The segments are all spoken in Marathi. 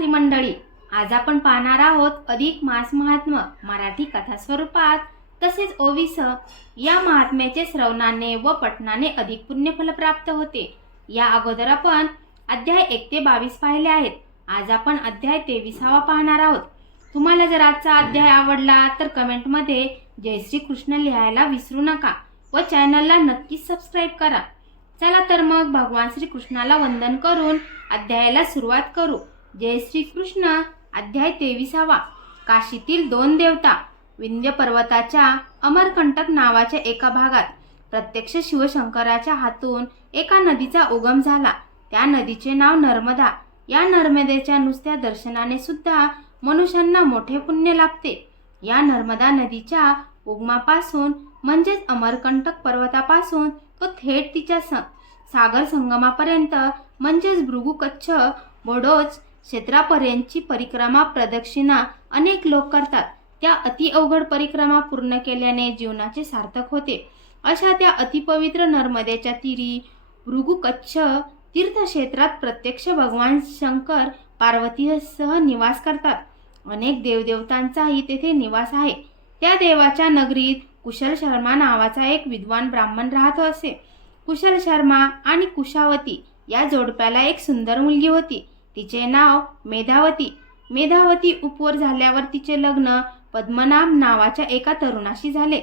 खरी मंडळी, आज आपण पाहणार आहोत अधिक मास महात्म्य मराठी कथा स्वरूपात। तसेच ओविस या महात्म्याचे श्रवणाने व पठणाने अधिक पुण्यफल प्राप्त होते। या अगोदर आपण अध्याय 1 ते 22 पाहिले आहेत। आज आपण अध्याय 23 पाहणार आहोत। तुम्हाला जर आजचा अध्याय आवडला तर कमेंटमध्ये जय श्री कृष्ण लिहायला विसरू नका व चॅनलला नक्कीच सबस्क्राइब करा। चला तर मग भगवान श्री कृष्णाला वंदन करून अध्यायाला सुरुवात करू। जय श्री कृष्ण। अध्याय 23। काशीतील दोन देवता। विंध्य पर्वताच्या अमरकंटक नावाच्या एका भागात प्रत्यक्ष शिवशंकराच्या हातून एका नदीचा उगम झाला। त्या नदीचे नाव नर्मदा। या नर्मदेच्या नुसत्या दर्शनाने सुद्धा मनुष्यांना मोठे पुण्य लाभते। या नर्मदा नदीच्या उगमापासून म्हणजेच अमरकंटक पर्वतापासून तो थेट तिच्या सागर संगमापर्यंत म्हणजेच भृगु कच्छ बडोच क्षेत्रापर्यंतची परिक्रमा प्रदक्षिणा अनेक लोक करतात। त्या अति अवघड परिक्रमा पूर्ण केल्याने जीवनाचे सार्थक होते। अशा त्या अतिपवित्र नर्मदेच्या तीरी भृगु कच्छ तीर्थक्षेत्रात प्रत्यक्ष भगवान शंकर पार्वतीसह निवास करतात। अनेक देवदेवतांचाही तेथे निवास आहे। त्या देवाच्या नगरीत कुशल शर्मा नावाचा एक विद्वान ब्राह्मण राहत असे। कुशल शर्मा आणि कुशावती या जोडप्याला एक सुंदर मुलगी होती। तिचे नाव मेधावती। मेधावती उपवर झाल्यावर तिचे लग्न पद्मनाभ नावाच्या एका तरुणाशी झाले।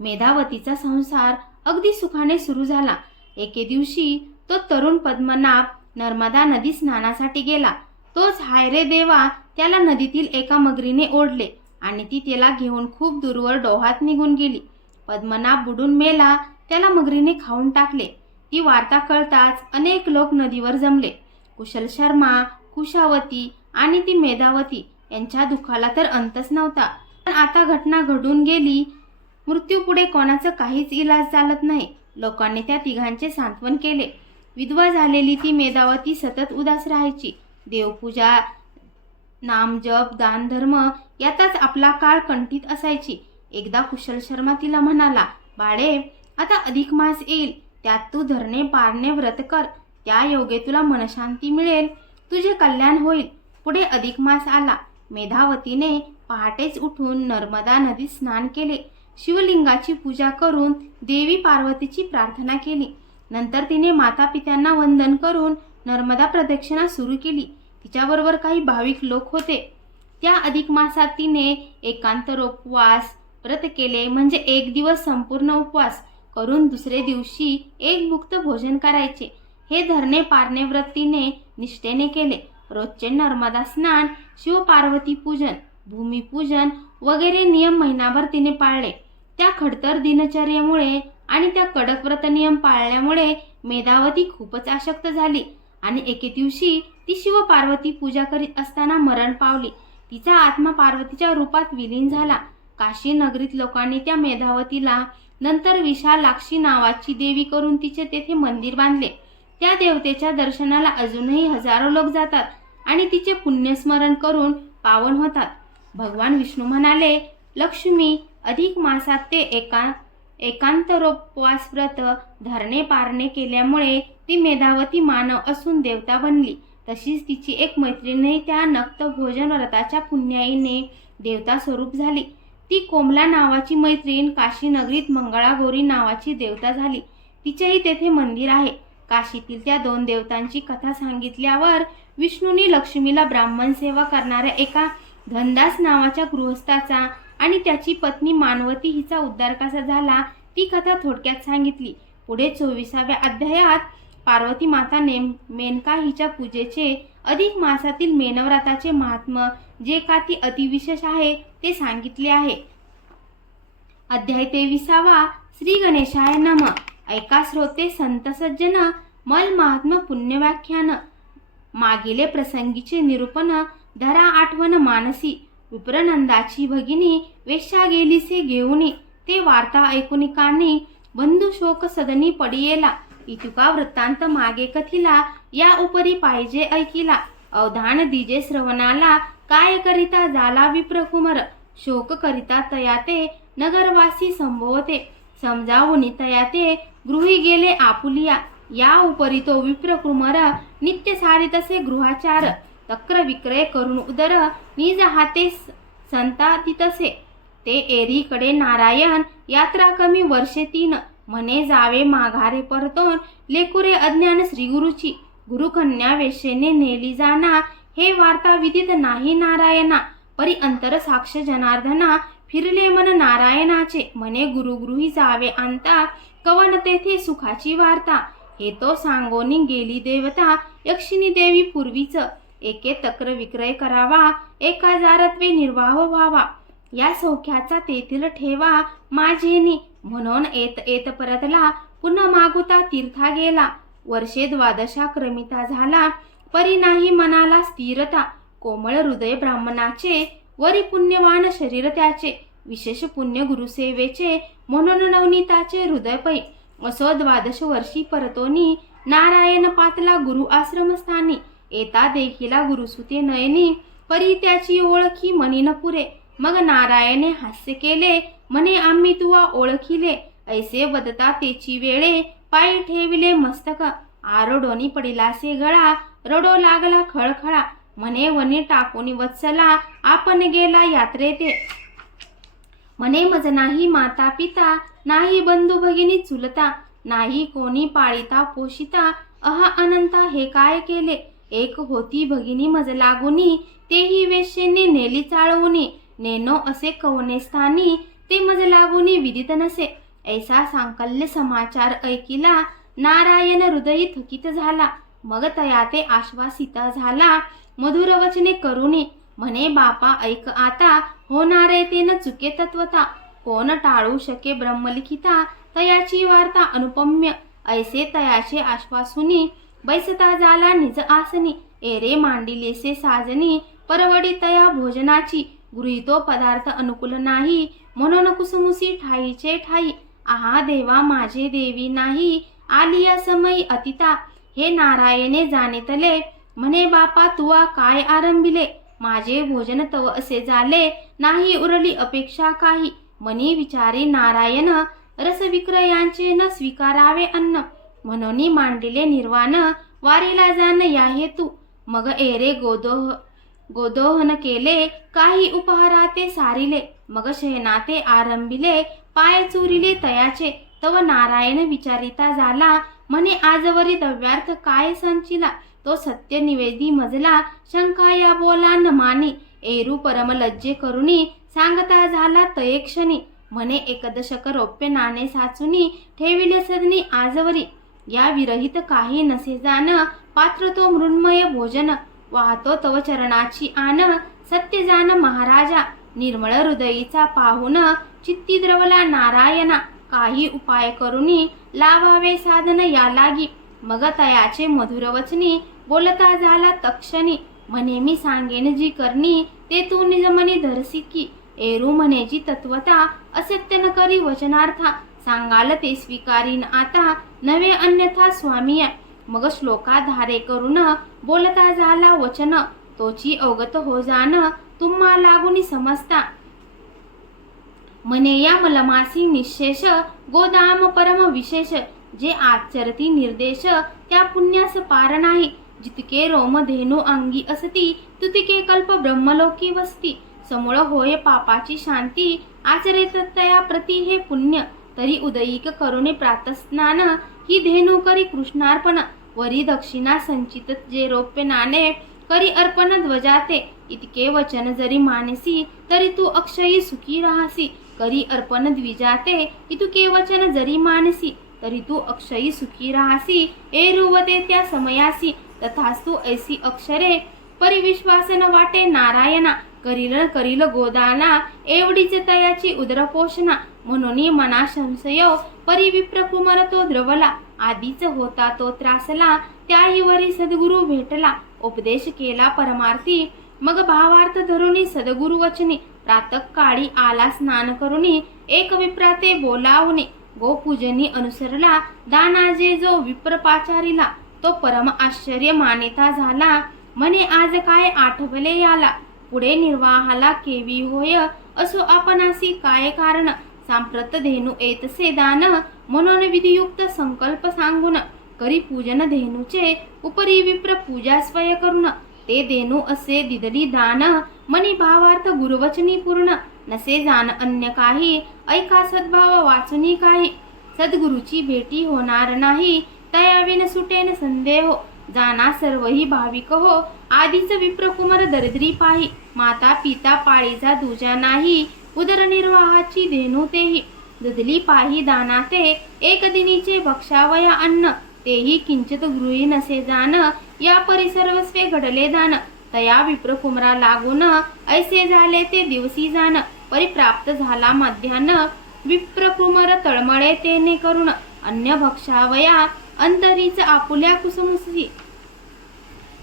मेधावतीचा संसार अगदी सुखाने सुरू झाला। एके दिवशी तो तरुण पद्मनाभ नर्मदा नदी स्नानासाठी गेला। तोच हाय रे देवा त्याला नदीतील एका मगरीने ओढले आणि ती त्याला घेऊन खूप दूरवर डोहात निघून गेली। पद्मनाभ बुडून मेला, त्याला मगरीने खाऊन टाकले। ती वार्ता कळताच अनेक लोक नदीवर जमले। कुशल शर्मा, कुशावती आणि ती मेधावती यांच्या दुःखाला तर अंतच नव्हता। पण आता घटना घडून गेली, मृत्यूपुढे कोणाचं काहीच इलाज चालत नाही। लोकांनी त्या तिघांचे सांत्वन केले। विधवा झालेली ती मेधावती सतत उदास राहायची। देवपूजा, नामजप, दान धर्म यातच आपला काळ कंठीत असायची। एकदा कुशल शर्मा तिला म्हणाला, बाळे, आता अधिक मास येईल, त्यात तू धरणे पारणे व्रत कर, त्या योगे तुला मनशांती मिळेल, तुझे कल्याण होईल। पुढे अधिक मास आला। मेधावतीने पहाटेच उठून नर्मदा नदीत स्नान केले। शिवलिंगाची पूजा करून देवी पार्वतीची प्रार्थना केली। नंतर तिने माता पित्यांना वंदन करून नर्मदा प्रदक्षिणा सुरू केली। तिच्याबरोबर काही भाविक लोक होते। त्या अधिक मासात तिने एकांतरोपवास व्रत केले, म्हणजे एक दिवस संपूर्ण उपवास करून दुसरे दिवशी एक भुक्त भोजन करायचे। हे धरणे पारणे व्रत तिने निष्ठेने केले। रोजचे नर्मदा स्नान, शिवपार्वती पूजन, भूमिपूजन वगैरे नियम महिनाभर तिने पाळले। त्या खडतर दिनचर्येमुळे आणि त्या कडक व्रत नियम पाळल्यामुळे मेधावती खूपच आसक्त झाली आणि एके दिवशी ती शिवपार्वती पूजा करीत असताना मरण पावली। तिचा आत्मा पार्वतीच्या रूपात विलीन झाला। काशी नगरीत लोकांनी त्या मेधावतीला नंतर विशालाक्षी नावाची देवी करून तिचे तेथे मंदिर बांधले। त्या देवतेच्या दर्शनाला अजूनही हजारो लोक जातात आणि तिचे पुण्यस्मरण करून पावन होतात। भगवान विष्णू म्हणाले, लक्ष्मी, अधिक मासात ते एकांतरोपवास व्रत धरणे पारणे केल्यामुळे ती मेधावती मानव असून देवता बनली। तशीच तिची एक मैत्रीणही त्या नक्त भोजन व्रताच्या पुण्याईने देवता स्वरूप झाली। ती कोमला नावाची मैत्रीण काशी नगरीत मंगळागौरी नावाची देवता झाली। तिचेही तेथे मंदिर आहे। काशीतील त्या दोन देवतांची कथा सांगितल्यावर विष्णूंनी लक्ष्मीला ब्राह्मण सेवा करणाऱ्या एका धनदास नावाच्या गृहस्थाचा आणि त्याची पत्नी मानवती हिचा उद्धार कसा झाला ती कथा थोडक्यात सांगितली। पुढे 24व्या अध्यायात पार्वती माता मेनका हिच्या पूजेचे, अधिक मासातील मेनव्रताचे महात्म्य जे का ती अतिविशेष आहे ते सांगितले आहे। अध्याय 23। श्री गणेशाय नमः। ऐका श्रोते संत सज्जन, मल महात्म्य पुण्य व्याख्यान। मागिले प्रसंगीचे निरूपण धरा आठवण मानसी। विप्रनंदाची भगिनी वेश्या गेलीसे घेऊनी, ते वार्ता ऐकुनी कानी, बंधू शोक सदनी पडियेला। इतुका वृत्तांत मागे कथिला, या उपरी पाहिजे ऐकिला। अवधान दिजे श्रवणाला, काय करिता झाला विप्रकुमार। शोक करिता तयाते नगरवासी संभोवते, समजावुनी तयाते गृही गेले आपुलिया। या उपरी तो विप्रकुमार नित्य सारितसे गृहाचार। तक्र विक्रय करून उदर निज हाते संतातितसे. ते एरीकडे नारायण यात्रा कमी वर्षे 3 म्हणे जावे माघारे परतोन लेकुरे अज्ञान श्रीगुरुची. गुरुकन्या वेश्येने नेली जाना हे वार्ता विदित नाही नारायणा. परी अंतर साक्ष जनार्दना फिरले मन नारायणाचे. म्हणे गुरुगृही जावे आणता कवन तेथे सुखाची वार्ता. हे तो सांगोनी गेली देवता यक्षिणी देवी पूर्वीच. एके तक्र विक्रय करावा एका जारत्वे निर्वाह व्हावा. या सौख्याचा तेथील ठेवा माझेनी. म्हणून येत परतला पुन्हा मागुता तीर्था गेला. वर्षे 12 क्रमिता झाला परी नाही मनाला स्थिरता. कोमळ हृदय ब्राह्मणाचे वरी पुण्यवान शरीर त्याचे. विशेष पुण्य गुरुसेवेचे म्हणून नवनीताचे हृदय पै. असो 12 वर्षी परतोनी नारायण पातला गुरु आश्रमस्थानी. येता देखिला गुरुसुते नयनी परी त्याची ओळखी मनी न पुरे. मग नारायणे हास्य केले म्हणे आम्ही तुवा ओळखिले. ऐसे वदता तेची वेळे पायी ठेविले मस्तक. आरडोनी पडिलासे गळा रडो लागला खळखळा. म्हणे वनी टाकूनी वत्सला आपण गेला यात्रेते. म्हणे मज नाही माता पिता नाही बंधू भगिनी चुलता. नाही कोणी पाळिता पोषिता अहा अनंता हे काय केले. एक होती भगिनी मज लागुनी तेही वेश्येने नेली चाळवुनी. नेनो असे कवने स्थानी ते मज लागुनी विदित नसे. ऐसा सांकल्य समाचार ऐकिला नारायण हृदयी थकित झाला. मग तया ते आश्वासिता झाला मधुर वचने करुणे. म्हणे बापा ऐक आता होणारे ते न चुके तत्वता. कोण टाळू शके ब्रह्मलिखिता तयाची वार्ता अनुपम्य. ऐसे तयाचे आश्वासुनी बैसता झाला निज आसनी. एरे मांडिलेसे साजनी परवडी तया भोजनाची. गृहीतो पदार्थ अनुकूल नाही म्हणून कुसमुसी ठाईचे ठाई. आहा देवा माझे देवी नाही आली या समयी अतिता. हे नारायणे जाणितले म्हणे बापा तुवा काय आरंभिले. माझे भोजन तव असे झाले नाही उरली अपेक्षा काही. मनी विचारी नारायण रसविक्रयांचे न स्वीकारावे अन्न. म्हणून मांडिले निर्वाण वारीला जाण या हेतू. मग एरे गोदोहन केले काही उपहाराते सारिले. मग शयनाते आरंभिले पाय चुरिले तयाचे. तव नारायण विचारिता झाला म्हणे आजवरी दव्यार्थ काय संचिला. तो सत्य निवेदी मजला शंका या बोला न मानी. एरू परम लज्जे करुणी सांगता झाला तये क्षणी. म्हणे 11 रौप्य नाणे साचुनी ठेविले सदनी आजवरी. या विरहित काही नसे जाण पात्र तो मृण्मय भोजन. वाहतो तव चरणाची आन सत्य जाण महाराजा. निर्मळ हृदयीचा पाहुन चित्ती द्रवला नारायणा. काही उपाय करुनी लावावे साधन या लागी. मग तयाचे मधुर वचनी बोलता झाला तक्षणी. म्हणे मी सांगेन जी करणी ते तू निजमनी धरसी की. एरू म्हणेची तत्वता असत्य न करी वचनार्था. सांगाल ते स्वीकारीन आता नवे अन्यथा स्वामिया. मग श्लोकाधारे करून बोलता झाला वचन. तोची अवगत हो जाण तुम्हा लागुनी समजता. म्हणे या मलमासी निशेष गोदाम परम विशेष. जे आचरती निर्देश त्या पुण्यास पार नाही. जितके रोम धेनु अंगी असती तुतिके कल्प ब्रह्मलोकी वसती. समूळ होय पापाची शांती आचरित तया प्रति हे पुण्य. तरी उदयिक करुणे प्रातस्नान ही धेनु करी कृष्णार्पण. वरी दक्षिणा संचित जे रौप्य नाणे करी अर्पण ध्वजाते. इतके वचन जरी मानसी तरी तू अक्षयी सुखी राहसी. करी अर्पण द्विजाते इतके वचन जरी मानसी तरी तू अक्षयी सुखी राहसी. एरुवते त्या समयासी तथास्तु ऐसी अक्षरे परिविश्वास न वाटे नारायणा. करील गोदाना एवढीच तयाची उदरपोषणा. म्हणून मना संशयो परिविप्र कुमार तो द्रवला. आधीच होता तो त्रासला त्याही वरी सद्गुरु भेटला. उपदेश केला परमार्थी मग भावार्थ धरुनी सद्गुरु वचनी. प्रातःकाळी आला स्नान करुनी एक विप्राते बोलावणे. गोपूजनी अनुसरला दानाजे जो विप्र पाचारिला. तो परम आश्चर्य मानिता झाला म्हणे आज काय आठवले याला. पुढे निर्वाहाला केवी होय असो आपणासी काय कारण. सांप्रत धेनु येतसे दान म्हणून विधियुक्त संकल्प सांगून. करी पूजन धेनुचे उपरी विप्र पूजा स्वय करून. ते देणू असे दिदली दान, मनी भावार्थ गुरुवचनी पूर्ण, नसे जाण अन्य काही, ऐका सद्भाव वाचुनी काही, सद्गुरुची भेटी होणार नाही, तयाविन सुटेन संदेह, जाना सर्वही भाविक हो, आधीच विप्रकुमार दरिद्री पाही, माता पिता पाळीचा दुजा नाही, उदरनिर्वाहाची धेनू तेही, दुधली पाही दाना ते, एक दिनीचे भक्षावया अन्न, तेही किंचित गृही नसे जाण, या परी सर्वस्वे घडले दान, तया विप्रकुमारा लागून, ऐसे झाले ते दिवसी जाण, परिप्राप्त झाला मध्यान्न, विप्रकुमार तळमळे तेने करुण, अन्य भक्षावया अंतरीच आपुल्या कुसुमसी,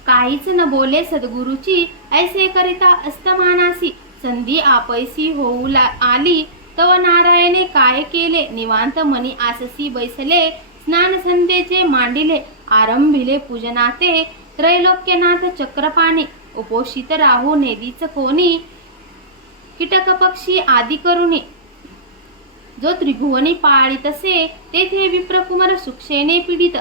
काहीच न बोले सद्गुरुची, ऐसे करिता अस्तमानासी, संधी आपैसी होऊ आली, तव नारायणे काय केले, निवांत मनी आससी बैसले, स्नान संध्येचे मांडिले, आरंभिले पूजनाते, त्रैलोक्यनाथ चक्रपाणी, उपोषित राहू नेदीच कोणी, कीटक पक्षी आदी करुणी, जो त्रिभुवनी पाळीतसे, तेथे विप्रकुमार सुक्षेने पीडित,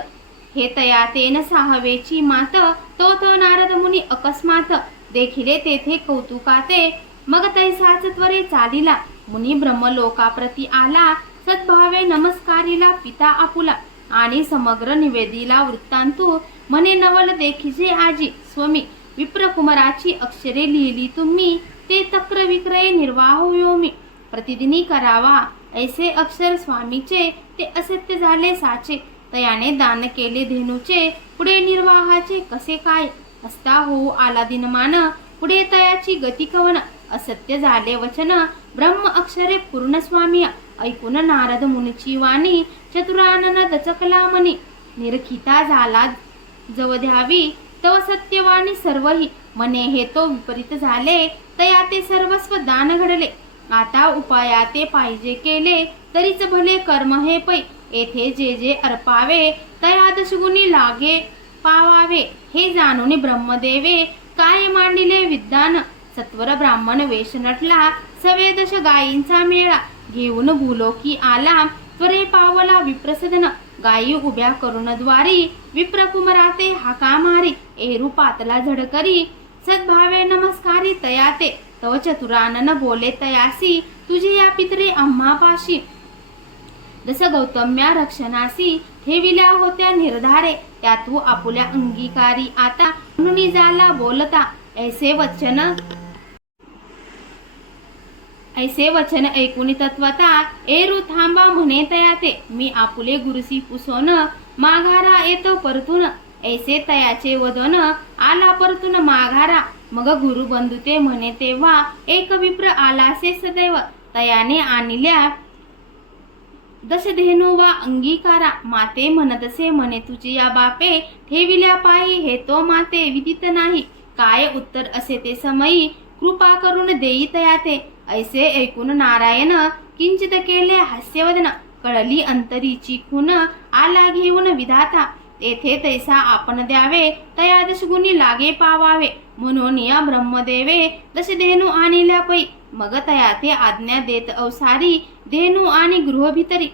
हे तया तेन साहवेची मात, तो नारद मुनी अकस्मात, देखिले तेथे कौतुकाते, मग तैसाच त्वरे चालिला, मुनी ब्रह्मलोकाप्रती आला, सद्भावे नमस्कारिला पिता आपुला, आणि समग्र निवेदिला वृत्तांतू, म्हणे नवल देखिजे आजी, स्वमी विप्रकुमाराची अक्षरे लिहिली तुम्ही, ते तक्र विक्रय निर्वाह योमी, प्रतिदिनी करावा ऐसे अक्षर स्वामीचे, ते असत्य झाले साचे, तयाने दान केले धेनूचे, पुढे निर्वाहाचे कसे काय, असता होऊ आला दिनमान, पुढे तयाची गती कवन, असत्य झाले वचन, ब्रह्म अक्षरे पूर्ण स्वामिया, ऐकून नारद मुनीची वाणी, चतुरानन दचकला मनी, निरखिता झाला जव द्यावी, तव सत्यवाणी सर्वही, मने हे तो विपरीत झाले, तया ते सर्वस्व दान घडले, आता उपाया ते पाहिजे केले, तरीच भले कर्म हे पै, येथे जे जे अर्पावे, तया दशगुणी लागे पावावे, हे जाणून ब्रह्मदेवे, काय मांडिले विद्वान, सत्वर ब्राह्मण वेश नटला, सवेदश गायींचा मेळा, घेऊन भूलोकी आला, त्वरे पावला विप्रसदन, गायी उभ्या करून द्वारी, विप्रकुमाराते हाका मारी, एरू पातला झडकरी, सद्भावे नमस्कारी तयाते, तव चतुरानन बोले तयासी, तुझे या पितरे आम्हापाशी, जस गौतम्या रक्षणासी, ठेविल्या होत्या निर्धारे, त्या तू आपुल्या अंगीकारी आता, म्हणून जाला बोलता, ऐसे वचन ऐकून तत्वता, एरू थांबा म्हणे तयाते, मी आपुले गुरुसी पुसोन, माघारा येतो परतून, ऐसे तयाचे वदन, आला परतून माघारा, मग गुरु बंधुते म्हणे तेव्हा, एक विप्र आलासे सदैव, तयाने आणल्या दशधेनु वा अंगीकारा, माते म्हणतसे म्हणे तुझी या बापे, ठेविल्या पायी हे तो माते विदित नाही, काय उत्तर असे ते समयी, कृपा करून देई तयाते, ऐसे ऐकून नारायण किंचित केले हास्यवदन, कळली अंतरीची खून, आला घेऊन विधाता, तेथे तैसा आपण द्यावे, तया दशगुणी लागे पावावे, म्हणून या ब्रह्मदेवे दशधेनु आणिल्या पै, मग तया ते आज्ञा देत अवसारी, धेनू आणि गृह भितरी,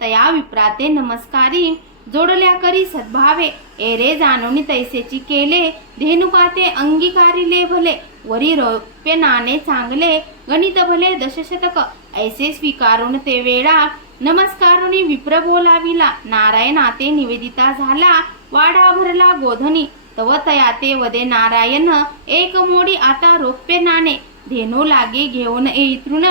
तया विप्राते नमस्कारी, जोडल्या करी सद्भावे, एरे जाणून तैसेची केले, धेनुकाते अंगीकारिले भले, वरी रौप्य नाणे चांगले, गणित भले दशशतक, ऐसे स्वीकारून ते वेळा, नमस्कारुनी विप्र बोलाविला, नारायणाते निवेदिता झाला, वाडा भरला गोधनी, तव तयाते वदे नारायण, एक मोडी आता रौप्य नाणे, धेनू लागे घेऊन येई तृण,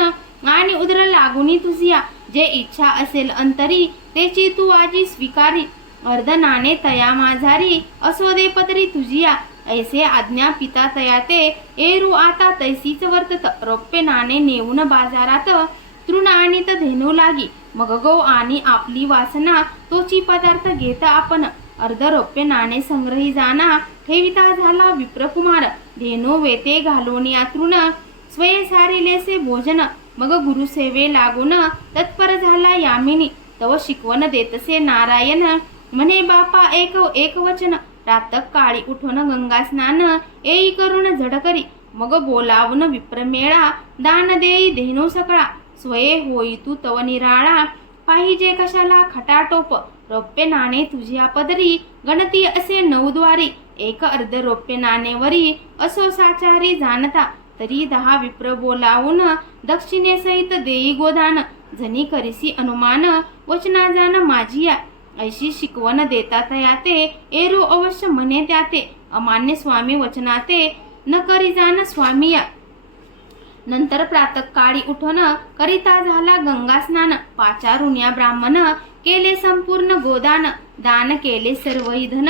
आणि उदर लागुनी तुझिया, जे इच्छा असेल अंतरी, तेची तू आजी स्वीकारी, अर्ध नाणे तया माझारी, असो दे पदरी तुझिया, ऐसे आज्ञा पिता तयाते, एरू आता तैसीच वर्तत, रौप्य नाणे नेऊन बाजारात, तृण आणीत धेनू लागी, मग गो आणि आपली वासना, तोची पदार्थ घेत आपण, अर्ध रौप्य नाणे संग्रही जाना, ठेविता झाला विप्रकुमार, धेनू वेते घालून या तृण, स्वये सारिलेसे भोजन, मग गुरुसेवे लागून तत्पर झाला यामिनी, तव शिकवण देतसे नारायण, म्हणे बापा एक वचन, प्रातः काळी उठून गंगा स्नान, येई करून झडकरी, मग बोलावून विप्रमेळा, दान देई धेनू सकळा, स्वये होई तू तव निराळा, पाहिजे कशाला खटाटोप, रौप्य नाणे तुझ्या पदरी, गणती असे 9 द्वारी, एक अर्ध रौप्य नाणेवरी, असो साचारी जाणता, तरी 10 विप्र बोलावून, दक्षिणेसहित देई गोदान, जनी करिसी अनुमान, वचना जाण माझिया, ऐशी शिकवण देता तयाते, एरू अवश्य म्हणे त्याते, अमान्य स्वामी वचनाते, न करी जाण स्वामिया. नंतर प्रातःकाळी उठून करिता झाला गंगा स्नान, पाचारुण्या ब्राह्मण केले संपूर्ण गोदान, दान केले सर्वही धन,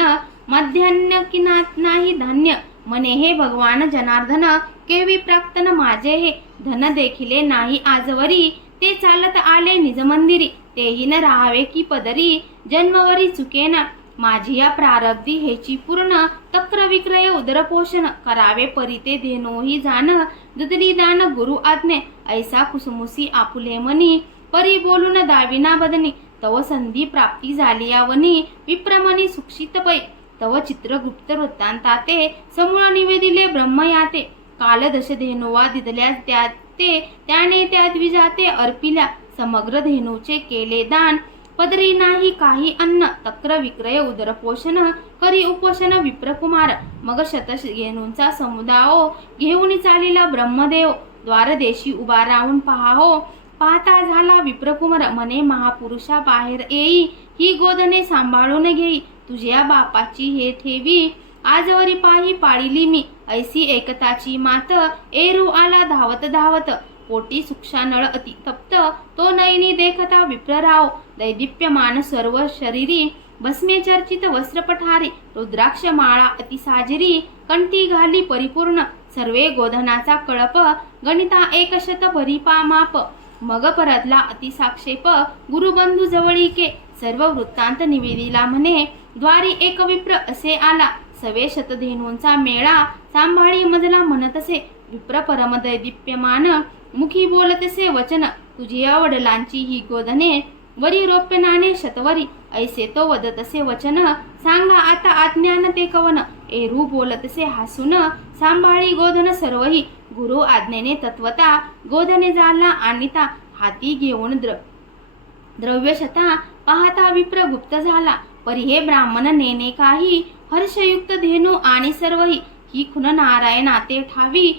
मध्यान्ह किनात नाही धान्य, म्हणे हे भगवान जनार्दन, केवी प्राक्तन माझे हे, धन देखिले नाही आजवरी, ते चालत आले निज मंदिरी, तेही न राहावे की पदरी, जन्मवरी चुकेना, माझी या प्रारब्धी हेची पूर्ण, तक्र विक्रय उदरपोषण, करावे परी ते धेनोही जाण, दुधरी दान गुरु आज्ञे, ऐसा कुसुमुसी आपुले मनी, परी बोलून दाविना बदनी, तव संधी प्राप्ती झाली यावनी, विप्रमणी सुक्षित पै, तव चित्रगुप्त वृत्तांताते, समूळ निवेदिले ब्रह्मयाते, काल दश धेनुवा दिदल्या त्याते, त्याने त्या द्विजाते अर्पिल्या, समग्र धेनूचे केले दान, पदरी नाही काही अन्न, तक्र विक्रय उदरपोषण, करी उपोषण विप्रकुमार, मग शतश धेनूंचा समुदाय, घेऊन चालिला ब्रह्मदेव, द्वारदेशी उभा राहून पहाहो, पाहता झाला विप्रकुमार, म्हणे महापुरुषा बाहेर येई, ही गोधने सांभाळून घेई, तुझ्या बापाची हे ठेवी, आजवरी पाही पाळिली मी, ऐसी एकताची मात, एरू आला धावत धावत, पोटी सुक्षानळ अति तप्त, तो नयनी देखता विप्रराव, दैदिप्यमान सर्व शरीरी, भस्मे चर्चित वस्त्र पठारी, रुद्राक्ष माळा अति साजिरी, कंठी घाली परिपूर्ण, सर्वे गोधनाचा कळप, गणिता 100 भरीपा माप, मग परतला अति साक्षेप, गुरुबंधू जवळीके, सर्व वृत्तांत निवेदिला म्हणे, द्वारी एक विप्र असे आला, सवे शतधेनूंचा मेळा, सांभाळी मजला म्हणतसे, विप्र परम दैदिप्यमान, मुखी बोलतसे वचन, तुझ्या वडिलांची ही गोधने, वरी रौप्य नाणे शतवरी, ऐसे तो वदतसे वचन, सांगा आता आज्ञान ते कवन, एरू बोलतसे हसून, सांभाळी गोधन सर्वही, गुरु आज्ञेने तत्वता, गोधने झाला आणिता, हाती घेऊन द्रव्यशता, पाहता विप्र गुप्त झाला, परी हे ब्राह्मण नेने काही, हर्षयुक्त धेनू आणि सर्वही, ही खुन नारायणाते ठावी,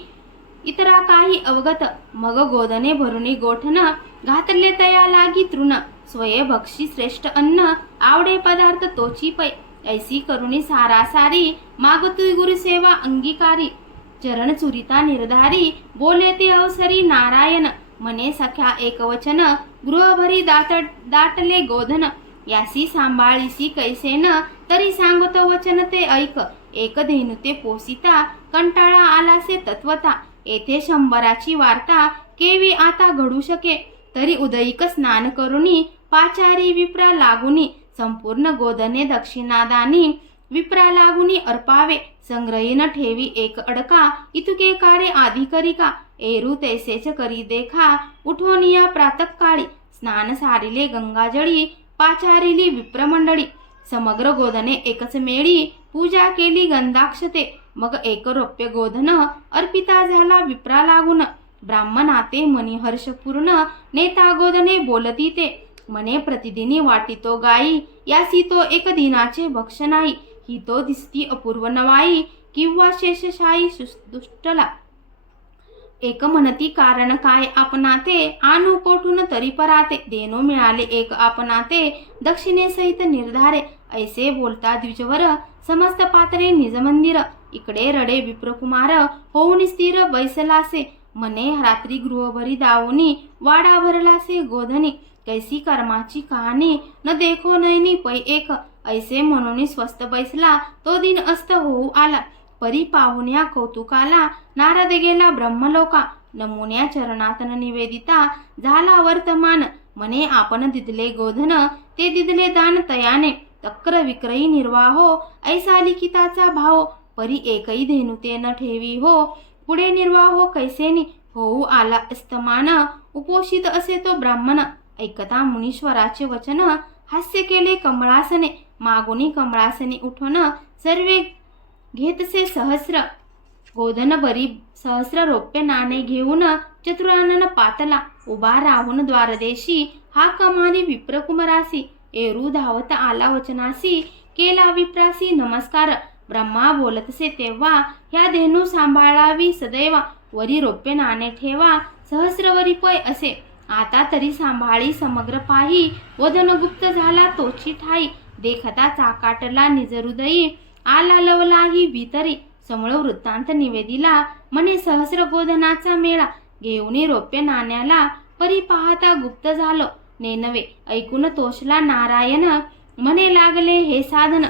इतरा काही अवगत, मग गोधने भरुनी गोठन, घातले तया लागी तृण, स्वये भक्षी श्रेष्ठ अन्न, आवडे पदार्थ तोची पै, ऐसी करुणी सारासारी, मागतुय गुरुसेवा अंगीकारी, चरण चुरिता निर्धारी, बोले ते अवसरी नारायण, म्हणे सख्या एकवचन, गृहभरी दाटले गोधन, यासी सांभाळीसी कैसेन, तरी सांगतो वचन ते ऐक, एक धेनू ते पोसिता, कंटाळा आलासे तत्वता, येथे 100ची वार्ता, केवी आता घडू शके, तरी उदयिक स्नान करुनी, पाचारी विप्रा लागुनी, संपूर्ण गोधने दक्षिणादानी, विप्रा लागुनी अर्पावे, संग्रहीन ठेवी एक अडका, इतुके कार्य आधिकरिका, एरू तैसेच करी देखा, उठोनिया प्रातःकाळी, स्नान सारिले गंगाजळी, पाचारिली विप्रमंडळी, समग्र गोधने एकच मेळी, पूजा केली गंधाक्षते, मग एक रौप्य गोधन, अर्पिता झाला विप्रा लागून, ब्राह्मणाते मनी हर्षपूर्ण, नेता गोधने बोलती ते, म्हणे प्रतिदिनी वाटितो गाई, यासी तो एक दिनाचे भक्ष नाही, ही तो दिसती अपूर्व नवाई, किंवा शेषशाही दुष्टला, एक म्हणती कारण काय आपणाते, आणू कोठून तरी पराते, देनो मिळाले एक आपणाते, दक्षिणेसहित निर्धारे, ऐसे बोलता द्विजवर, समस्त पात्रे निज मंदिर, इकडे रडे विप्रकुमार, होऊन स्थिर बैसलासे, म्हणे रात्री गृहभरी दावुनी, वाडा भरलासे गोधनी, कैसी कर्माची कहाणी, न देखो नयनी पै एक, ऐसे म्हणून स्वस्त बैसला, तो दिन अस्त होऊ आला, परी पाहुण्या कौतुकाला, नारद गेला ब्रह्मलोका, नमुन्या चरणातन निवेदिता, झाला वर्तमान, म्हणे आपण दिदले गोधन, ते दिदले दान तयाने, तक्र विक्रयी निर्वाहो, ऐसा लिखिताचा भाव, परी एकही धेनू ते न ठेवी हो, पुढे निर्वाहो कैसेनी, होऊ आला अस्तमान, उपोषित असे तो ब्राह्मण, ऐकता मुनीश्वराचे वचन, हास्य केले कमळासने, मागुनी कमळासने उठून, सर्वे घेतसे सहस्र गोधन बरी, सहस्र रौप्य नाणे घेऊन, चतुरानन पातला, उभा राहून द्वारदेशी, हा कमानी विप्रकुमारासी, एरू धावत आला वचनासी, केला विप्रासी नमस्कार. ब्रह्मा बोलतसे तेव्हा, ह्या धेनू सांभाळावी सदैवा. वरी रौप्य नाणे ठेवा, सहस्रवरी पै असे. आता तरी सांभाळी समग्र पाही, वदन गुप्त झाला तोची ठाई. देखता चाकाटला निज हृदयी, आला लवलाही भीतरी. समळ वृत्तांत निवेदिला, म्हणे सहस्र गोधनाचा मेळा. घेऊनी रौप्य नाण्याला, परी पाहता गुप्त झालो नेनवे. ऐकून तोषला नारायण, म्हणे लागले हे साधन.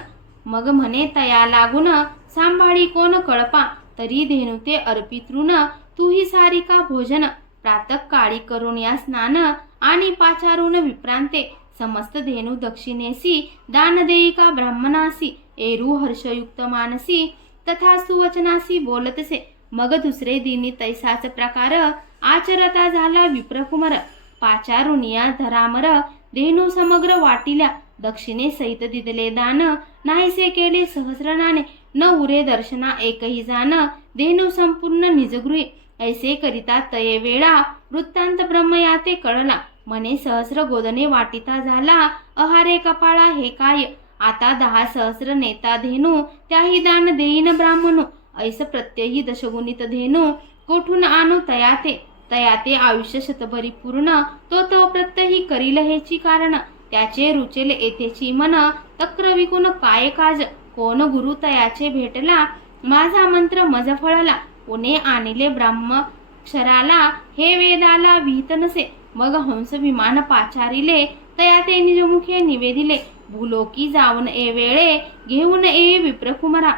मग म्हणे तया लागून, सांभाळी कोण कळपा. तरी धेनू ते अर्पितृण, तूही सारिका भोजन. प्रातः काळी करून या स्नान, आणि पाचारून विप्रांते. समस्त धेनू दक्षिणेसी, दान देईका ब्राह्मणासी. एरू हर्षयुक्त मानसी, तथा सुवचनासी बोलतसे. मग दुसरे दिनी तैसाच प्रकार, आचरता झाला विप्रकुमार. पाचारुनिया धरामर, धेनू समग्र वाटिल्या. दक्षिणे सहित दिदले दान, नाहीसे केले सहस्र नाणे. न उरे दर्शना एकही जान, धेनू संपूर्ण निजगृही. ऐसे करिता तये वेळा, वृत्तांत ब्रह्मयाते कळला. म्हणे सहस्र गोदने वाटिता झाला, अहारे कपाळा हे काय. आता 10 सहस्र नेता धेनू, त्याही दान देईन ब्राह्मणू. ऐस प्रत्यही दशगुणित धेनू, कोठून आणू तयाते. तयाते आयुष्य शतभरी पूर्ण, तो प्रत्यही करील हेची कारण. त्याचे रुचेल येथेची मन, तक्र विकून काय काज. कोण गुरु तयाचे भेटला, माझा मंत्र मज फळला. उने आणिले ब्रह्मक्षराला, हे वेदाला विहित नसे. मग हंस विमान पाचारिले, तयाते निजमुखे निवेदिले. भूलोकी जाऊन ए वेळे, घेऊन ए विप्रकुमारा.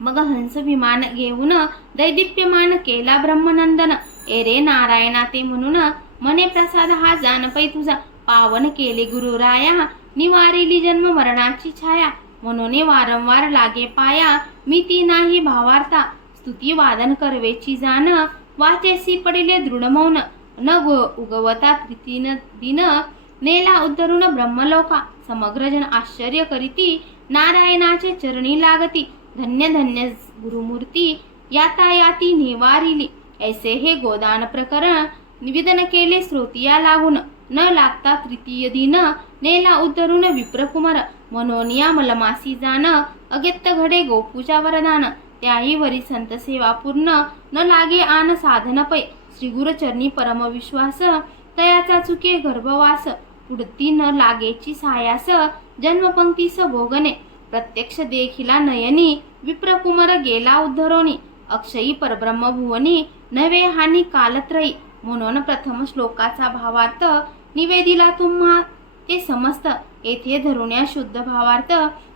मग हंस विमान घेऊन, दैदिप्यमान केला ब्रह्मनंदन. एरे नारायणा ते म्हणून, म्हणे प्रसाद हा जानपै तुझा. पावन केले गुरुराया, निवारिली जन्म मरणाची छाया. म्हणून वारंवार लागे पाया, मी ती नाही भावार्था. स्तुती वादन करवेची जाण, वाचेसी पडिले दृढ मौन. न उगवता तृतीन दिन, नेला उद्धरून ब्रह्मलोका. समग्र जन आश्चर्य करीती, नारायणाचे चरणी लागती. धन्य धन्य गुरुमूर्ती, यातायाती निवारिली. ऐसे हे गोदान प्रकरण, निवेदन केले श्रोतिया लागून. न लागता तृतीय दिन, नेला उद्धरून विप्रकुमार. म्हणून या मलमासी जाण, अगत्य घडे गोपूजा वरदान. त्याही वरी संत सेवा पूर्ण, न लागे आन साधन पै. श्री गुरुचरणी परम विश्वास, तयाचा चुके गर्भवास. पुढती न लागेची सायास, जन्मपंक्तीस भोगणे. प्रत्यक्ष देखिला नयनी, विप्रकुमार गेला उद्धरोनी. अक्षयी परब्रह्म भुवनी, नवे हानी कालत्रयी. म्हणून प्रथम श्लोकाचा भावार्थ निवेदिला तुम्हा ते समस्त. येथे धरुण्या शुद्ध भावार्थ,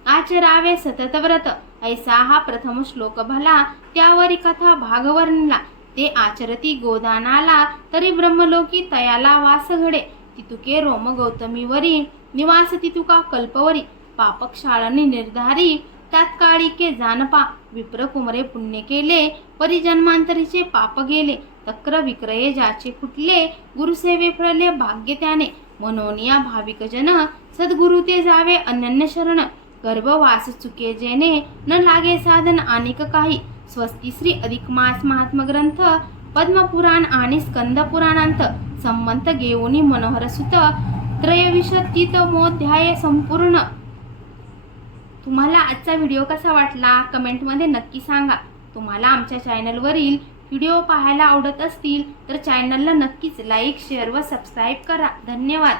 आचरावे सतत व्रत. ऐसा हा प्रथम श्लोक भला, त्यावरी कथा भाग वर्णला. ते आचरती गोदानाला, तरी ब्रह्मलोकी तयाला वास घडे. तितुके रोम गौतमीवरी, निवास तितुका कल्पवरी. पापक्षाळनी निर्धारी, तात्काळिके जानपा. विप्रकुमरे पुण्य केले, परिजन्मांतरीचे पाप गेले. तक्र विक्रये ज्याचे फुटले, गुरुसेवे फळले भाग्य त्याने. म्हणून या भाविक जन, सद्गुरु ते जावे अनन्य शरण. गर्भवास चुके जेने, न लागे साधन अनेक काही. स्वस्ती श्री अधिक मास महात्म ग्रंथ, पद्मपुराण आणि स्कंद पुराणांत संमंत घेऊनी मनोहर सुत. 23मोध्याय संपूर्ण. तुम्हाला आजचा व्हिडिओ कसा वाटला कमेंटमध्ये नक्की सांगा. तुम्हाला आमच्या चॅनलवरील व्हिडिओ पाहायला आवडत असतील तर चॅनलला नक्कीच लाईक, शेअर व सबस्क्राईब करा. धन्यवाद.